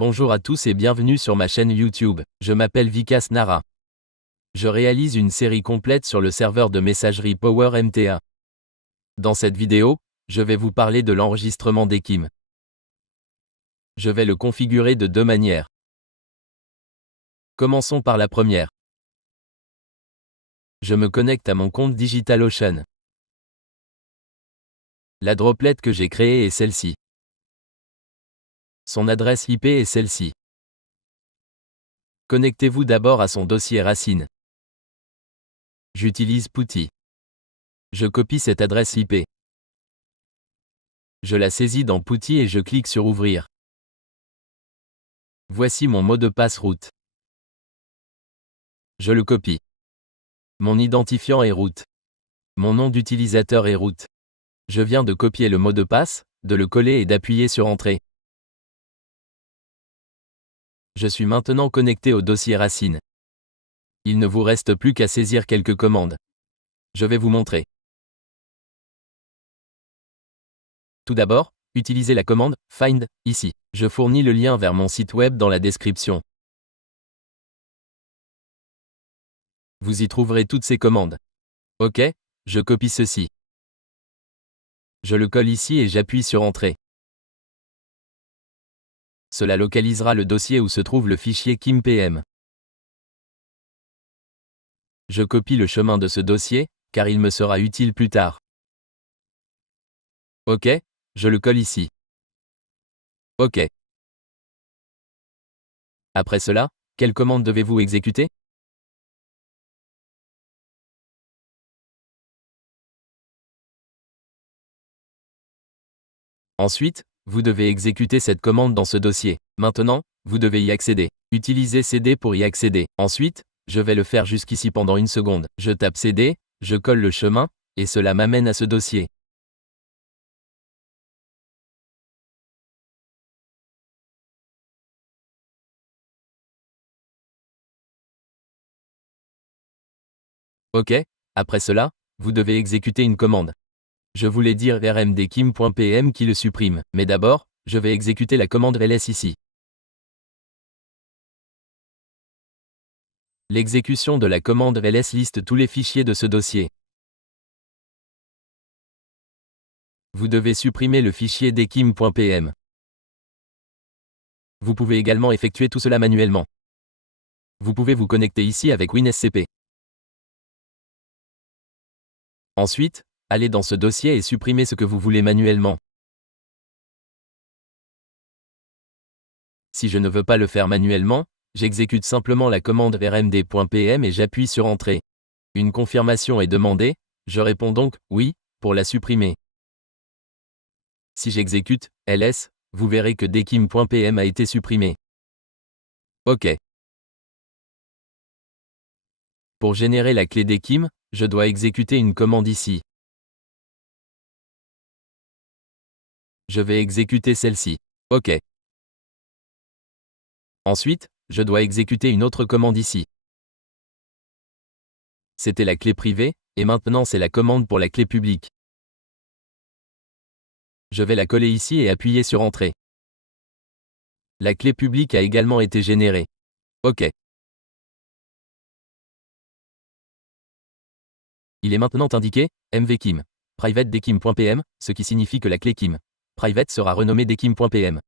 Bonjour à tous et bienvenue sur ma chaîne YouTube. Je m'appelle Vikas Nara. Je réalise une série complète sur le serveur de messagerie PowerMTA. Dans cette vidéo, je vais vous parler de l'enregistrement d'Ekim. Je vais le configurer de deux manières. Commençons par la première. Je me connecte à mon compte DigitalOcean. La droplet que j'ai créée est celle-ci. Son adresse IP est celle-ci. Connectez-vous d'abord à son dossier racine. J'utilise PuTTY. Je copie cette adresse IP. Je la saisis dans PuTTY et je clique sur Ouvrir. Voici mon mot de passe root. Je le copie. Mon identifiant est root. Mon nom d'utilisateur est root. Je viens de copier le mot de passe, de le coller et d'appuyer sur Entrée. Je suis maintenant connecté au dossier racine. Il ne vous reste plus qu'à saisir quelques commandes. Je vais vous montrer. Tout d'abord, utilisez la commande find ici. Je fournis le lien vers mon site web dans la description. Vous y trouverez toutes ces commandes. OK, je copie ceci. Je le colle ici et j'appuie sur Entrée. Cela localisera le dossier où se trouve le fichier KimPM. Je copie le chemin de ce dossier, car il me sera utile plus tard. OK, je le colle ici. OK. Après cela, quelle commande devez-vous exécuter? Ensuite, vous devez exécuter cette commande dans ce dossier. Maintenant, vous devez y accéder. Utilisez CD pour y accéder. Ensuite, je vais le faire jusqu'ici pendant une seconde. Je tape CD, je colle le chemin, et cela m'amène à ce dossier. OK, après cela, vous devez exécuter une commande. Je voulais dire rmdkim.pm qui le supprime, mais d'abord, je vais exécuter la commande ls ici. L'exécution de la commande ls liste tous les fichiers de ce dossier. Vous devez supprimer le fichier dekim.pm. Vous pouvez également effectuer tout cela manuellement. Vous pouvez vous connecter ici avec WinSCP. Ensuite, allez dans ce dossier et supprimez ce que vous voulez manuellement. Si je ne veux pas le faire manuellement, j'exécute simplement la commande rmd.pm et j'appuie sur Entrée. Une confirmation est demandée, je réponds donc « Oui » pour la supprimer. Si j'exécute « ls », vous verrez que dekim.pm a été supprimé. OK. Pour générer la clé dekim, je dois exécuter une commande ici. Je vais exécuter celle-ci. OK. Ensuite, je dois exécuter une autre commande ici. C'était la clé privée, et maintenant c'est la commande pour la clé publique. Je vais la coller ici et appuyer sur Entrée. La clé publique a également été générée. OK. Il est maintenant indiqué mvkim private dekim.pm, ce qui signifie que la clé kim private sera renommée dekim.pm.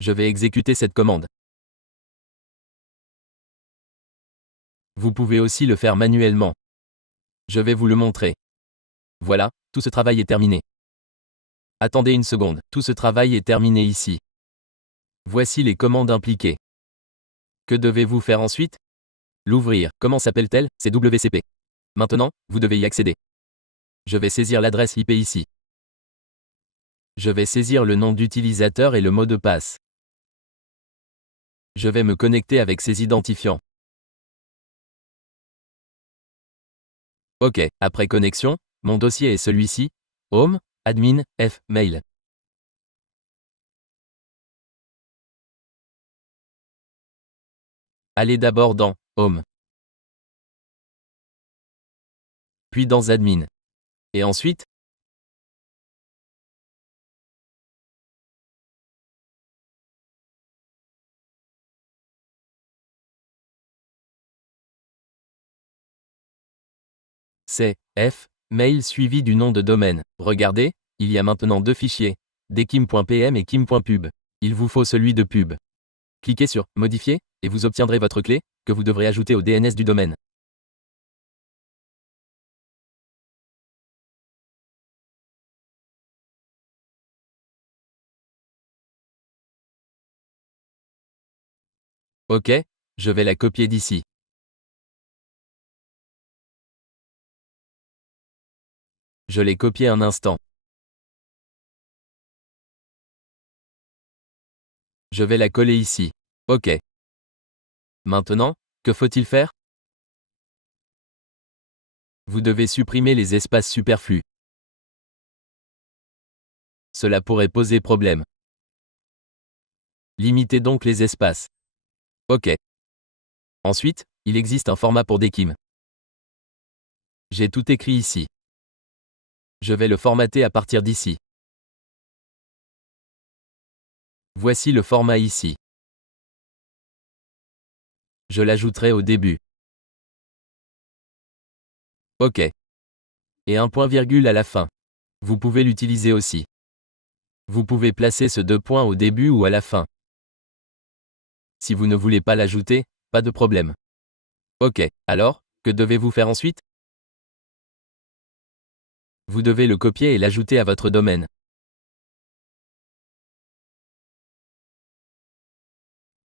Je vais exécuter cette commande. Vous pouvez aussi le faire manuellement. Je vais vous le montrer. Voilà, tout ce travail est terminé. Attendez une seconde, tout ce travail est terminé ici. Voici les commandes impliquées. Que devez-vous faire ensuite? L'ouvrir. Comment s'appelle-t-elle? C'est WCP. Maintenant, vous devez y accéder. Je vais saisir l'adresse IP ici. Je vais saisir le nom d'utilisateur et le mot de passe. Je vais me connecter avec ces identifiants. OK, après connexion, mon dossier est celui-ci, Home, Admin, F, Mail. Allez d'abord dans Home, puis dans Admin. Et ensuite, C'est F, mail suivi du nom de domaine. Regardez, il y a maintenant 2 fichiers, dekim.pm et kim.pub. Il vous faut celui de pub. Cliquez sur Modifier et vous obtiendrez votre clé, que vous devrez ajouter au DNS du domaine. OK, je vais la copier d'ici. Je l'ai copiée un instant. Je vais la coller ici. OK. Maintenant, que faut-il faire? Vous devez supprimer les espaces superflus. Cela pourrait poser problème. Limitez donc les espaces. OK. Ensuite, il existe un format pour Dekim. J'ai tout écrit ici. Je vais le formater à partir d'ici. Voici le format ici. Je l'ajouterai au début. OK. Et un point-virgule à la fin. Vous pouvez l'utiliser aussi. Vous pouvez placer ce 2 points au début ou à la fin. Si vous ne voulez pas l'ajouter, pas de problème. OK. Alors, que devez-vous faire ensuite? Vous devez le copier et l'ajouter à votre domaine.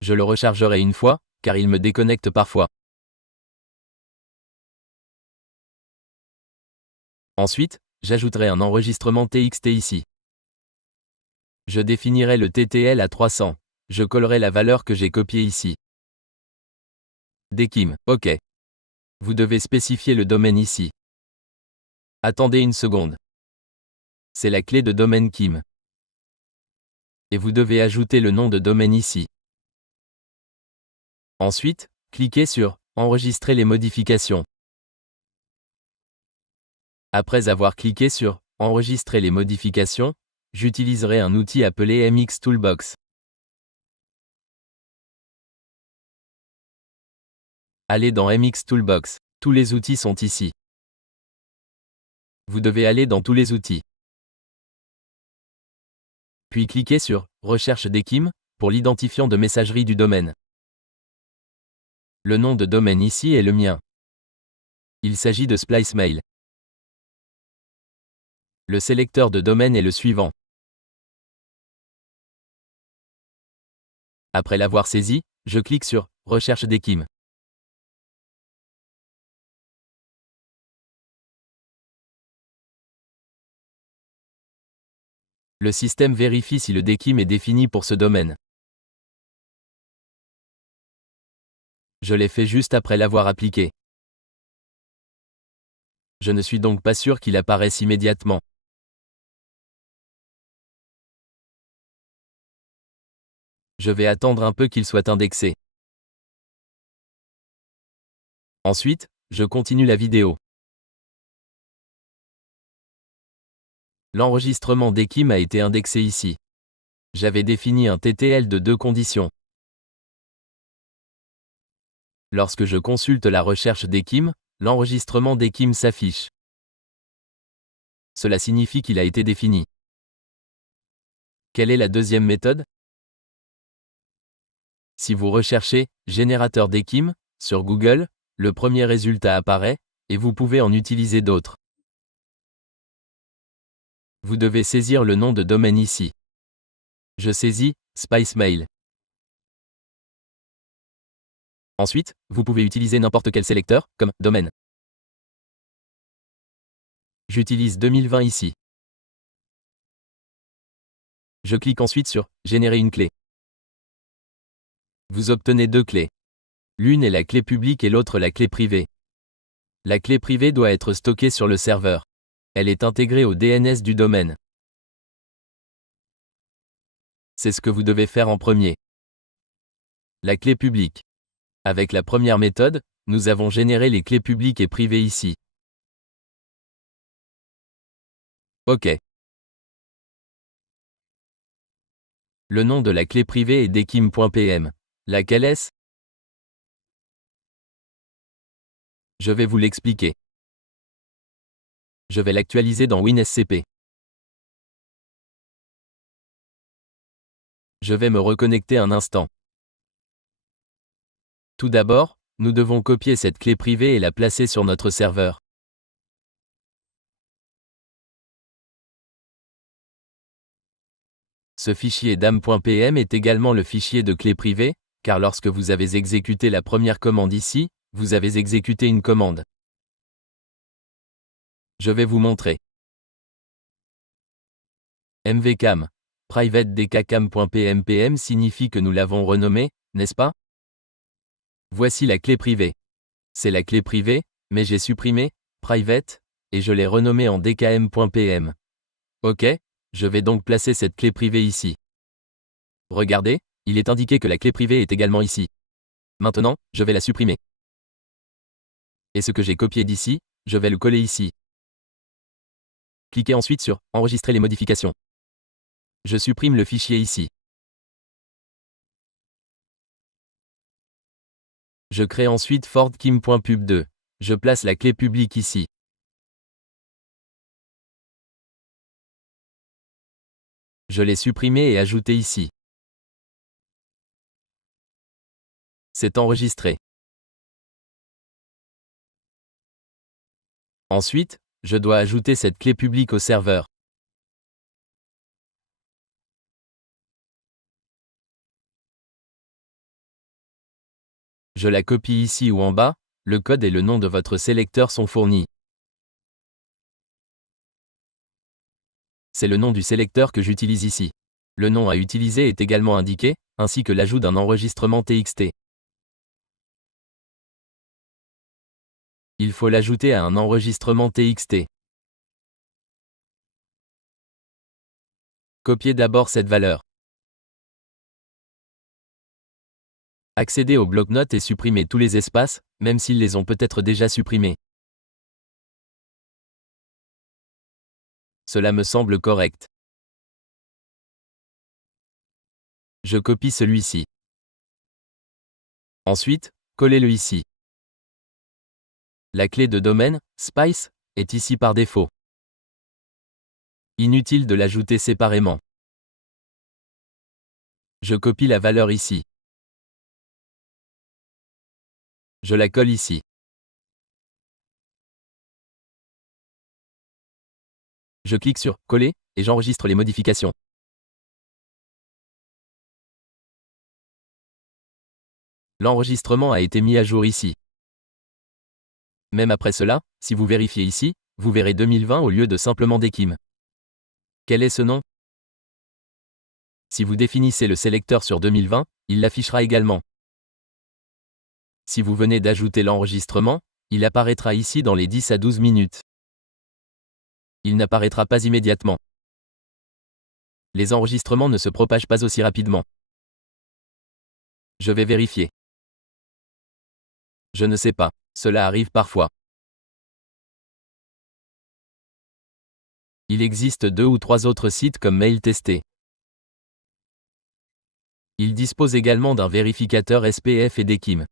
Je le rechargerai une fois, car il me déconnecte parfois. Ensuite, j'ajouterai un enregistrement TXT ici. Je définirai le TTL à 300. Je collerai la valeur que j'ai copiée ici. Dekim, OK. Vous devez spécifier le domaine ici. Attendez une seconde. C'est la clé de domaine Kim. Et vous devez ajouter le nom de domaine ici. Ensuite, cliquez sur « Enregistrer les modifications ». Après avoir cliqué sur « Enregistrer les modifications », j'utiliserai un outil appelé MX Toolbox. Allez dans MX Toolbox. Tous les outils sont ici. Vous devez aller dans tous les outils. Puis cliquez sur « Recherche Dekim » pour l'identifiant de messagerie du domaine. Le nom de domaine ici est le mien. Il s'agit de Splice Mail. Le sélecteur de domaine est le suivant. Après l'avoir saisi, je clique sur « Recherche Dekim ». Le système vérifie si le Dekim est défini pour ce domaine. Je l'ai fait juste après l'avoir appliqué. Je ne suis donc pas sûr qu'il apparaisse immédiatement. Je vais attendre un peu qu'il soit indexé. Ensuite, je continue la vidéo. L'enregistrement Dekim a été indexé ici. J'avais défini un TTL de 2 conditions. Lorsque je consulte la recherche Dekim, l'enregistrement Dekim s'affiche. Cela signifie qu'il a été défini. Quelle est la deuxième méthode? Si vous recherchez « générateur Dekim » sur Google, le premier résultat apparaît, et vous pouvez en utiliser d'autres. Vous devez saisir le nom de domaine ici. Je saisis « Splice Mail ». Ensuite, vous pouvez utiliser n'importe quel sélecteur, comme « domaine ». J'utilise 2020 ici. Je clique ensuite sur « Générer une clé ». Vous obtenez 2 clés. L'une est la clé publique et l'autre la clé privée. La clé privée doit être stockée sur le serveur. Elle est intégrée au DNS du domaine. C'est ce que vous devez faire en premier. La clé publique. Avec la première méthode, nous avons généré les clés publiques et privées ici. OK. Le nom de la clé privée est dekim.pm. Laquelle est-ce? Je vais vous l'expliquer. Je vais l'actualiser dans WinSCP. Je vais me reconnecter un instant. Tout d'abord, nous devons copier cette clé privée et la placer sur notre serveur. Ce fichier dam.pm est également le fichier de clé privée, car lorsque vous avez exécuté la première commande ici, vous avez exécuté une commande. Je vais vous montrer. mvcam. Private dkcam.pmpm signifie que nous l'avons renommé, n'est-ce pas? Voici la clé privée. C'est la clé privée, mais j'ai supprimé private et je l'ai renommée en dkm.pm. Ok, je vais donc placer cette clé privée ici. Regardez, il est indiqué que la clé privée est également ici. Maintenant, je vais la supprimer. Et ce que j'ai copié d'ici, je vais le coller ici. Cliquez ensuite sur Enregistrer les modifications. Je supprime le fichier ici. Je crée ensuite fordkim.pub2. Je place la clé publique ici. Je l'ai supprimé et ajouté ici. C'est enregistré. Ensuite, je dois ajouter cette clé publique au serveur. Je la copie ici ou en bas, le code et le nom de votre sélecteur sont fournis. C'est le nom du sélecteur que j'utilise ici. Le nom à utiliser est également indiqué, ainsi que l'ajout d'un enregistrement TXT. Il faut l'ajouter à un enregistrement TXT. Copiez d'abord cette valeur. Accédez au bloc-notes et supprimez tous les espaces, même s'ils les ont peut-être déjà supprimés. Cela me semble correct. Je copie celui-ci. Ensuite, collez-le ici. La clé de domaine, Spice, est ici par défaut. Inutile de l'ajouter séparément. Je copie la valeur ici. Je la colle ici. Je clique sur Coller et j'enregistre les modifications. L'enregistrement a été mis à jour ici. Même après cela, si vous vérifiez ici, vous verrez 2020 au lieu de simplement Dekim. Quel est ce nom? Si vous définissez le sélecteur sur 2020, il l'affichera également. Si vous venez d'ajouter l'enregistrement, il apparaîtra ici dans les 10 à 12 minutes. Il n'apparaîtra pas immédiatement. Les enregistrements ne se propagent pas aussi rapidement. Je vais vérifier. Je ne sais pas, cela arrive parfois. Il existe 2 ou 3 autres sites comme MailTesté. Il dispose également d'un vérificateur SPF et Dekim.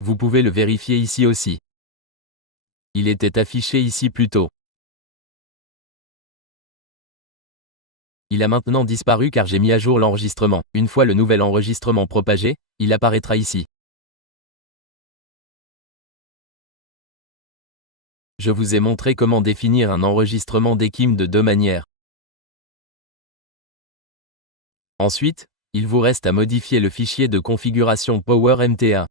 Vous pouvez le vérifier ici aussi. Il était affiché ici plus tôt. Il a maintenant disparu car j'ai mis à jour l'enregistrement. Une fois le nouvel enregistrement propagé, il apparaîtra ici. Je vous ai montré comment définir un enregistrement Dekim de 2 manières. Ensuite, il vous reste à modifier le fichier de configuration PowerMTA.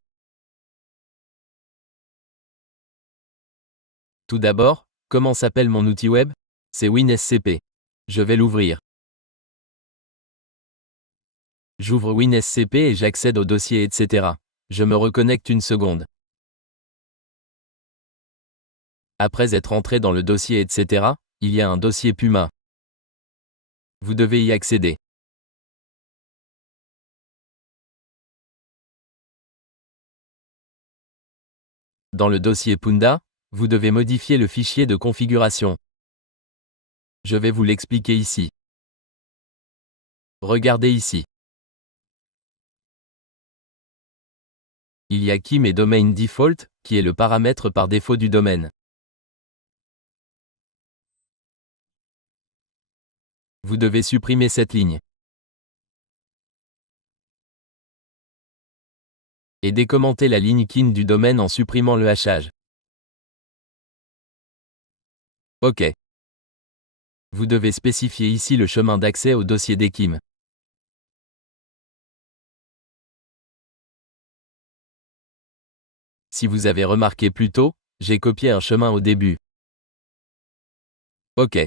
Tout d'abord, comment s'appelle mon outil web? C'est WinSCP. Je vais l'ouvrir. J'ouvre WinSCP et j'accède au dossier etc. Je me reconnecte une seconde. Après être entré dans le dossier etc., il y a un dossier Puma. Vous devez y accéder. Dans le dossier Punda, vous devez modifier le fichier de configuration. Je vais vous l'expliquer ici. Regardez ici. Il y a Kim et Domain Default, qui est le paramètre par défaut du domaine. Vous devez supprimer cette ligne. Et décommenter la ligne kin du domaine en supprimant le hachage. OK. Vous devez spécifier ici le chemin d'accès au dossier d'Ekim. Si vous avez remarqué plus tôt, j'ai copié un chemin au début. OK.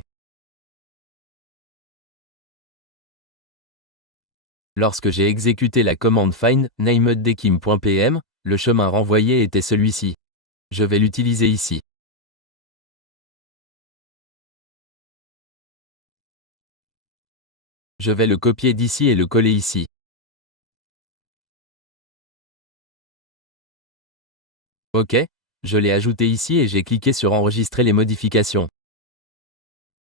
Lorsque j'ai exécuté la commande find namedd'ekim.pm, le chemin renvoyé était celui-ci. Je vais l'utiliser ici. Je vais le copier d'ici et le coller ici. OK, je l'ai ajouté ici et j'ai cliqué sur enregistrer les modifications.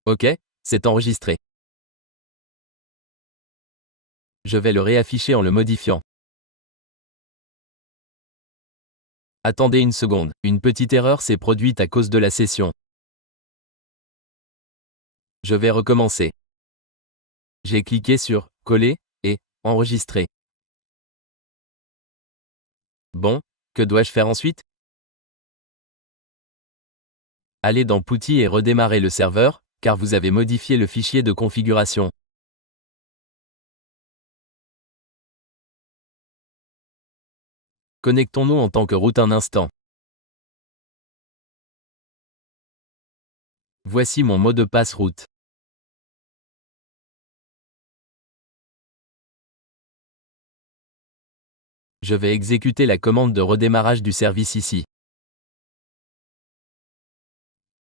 OK, c'est enregistré. Je vais le réafficher en le modifiant. Attendez une seconde, une petite erreur s'est produite à cause de la session. Je vais recommencer. J'ai cliqué sur « Coller » et « Enregistrer ». Bon, que dois-je faire ensuite? Allez dans PuTTY et redémarrer le serveur, car vous avez modifié le fichier de configuration. Connectons-nous en tant que route un instant. Voici mon mot de passe route. Je vais exécuter la commande de redémarrage du service ici.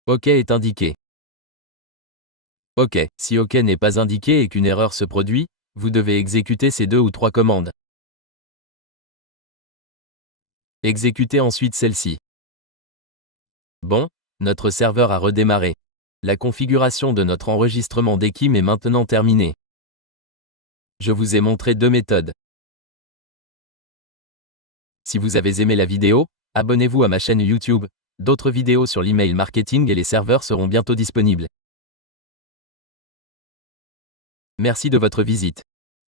OK est indiqué. OK, si OK n'est pas indiqué et qu'une erreur se produit, vous devez exécuter ces 2 ou 3 commandes. Exécutez ensuite celle-ci. Bon, notre serveur a redémarré. La configuration de notre enregistrement d'Ekim est maintenant terminée. Je vous ai montré 2 méthodes. Si vous avez aimé la vidéo, abonnez-vous à ma chaîne YouTube. D'autres vidéos sur l'email marketing et les serveurs seront bientôt disponibles. Merci de votre visite.